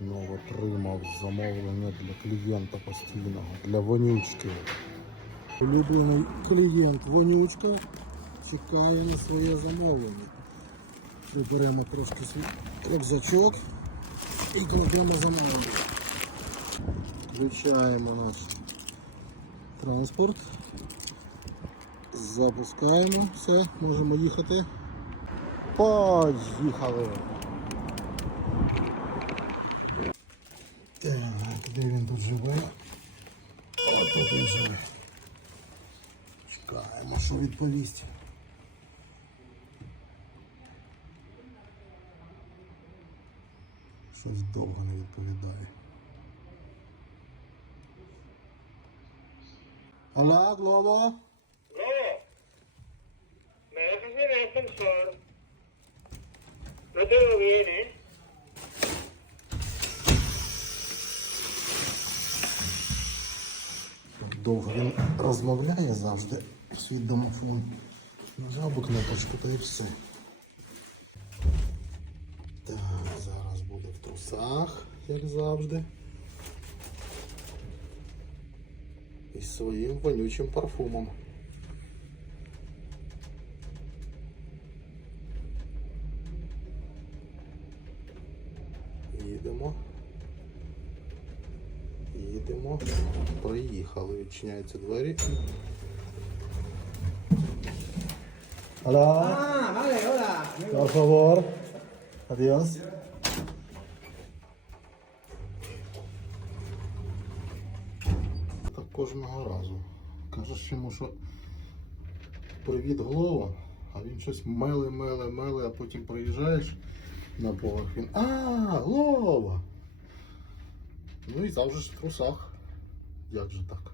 Знову отримав замовлення для клієнта постійного, для вонючки. Улюблений клієнт вонючка чекає на своє замовлення. Приберемо трошки свій рюкзачок і кладемо замовлення. Включаємо наш транспорт. Запускаємо все, можемо їхати. Поїхали! де він тут живе? О, тут він живе. Чекаємо, що відповість. Щось довго не відповідає. Hola, Globo. No. Me dejas en el ascensor. No te veo bien, Довго він розмовляє завжди свій домофон. Нажав би кнопочку та і все. Так, зараз буде в трусах, як завжди. І своїм вонючим парфумом. Їдемо. Їдемо. Приїхали, відчиняються двері. Hola, Ah, vale, hola. por favor. Adiós. Так кожного разу. Кажеш йому, що привіт голова, а він щось меле, меле, меле, а потім приїжджаєш на поверх. Він а, голова. Ну і завжди ж в трусах. Як же так?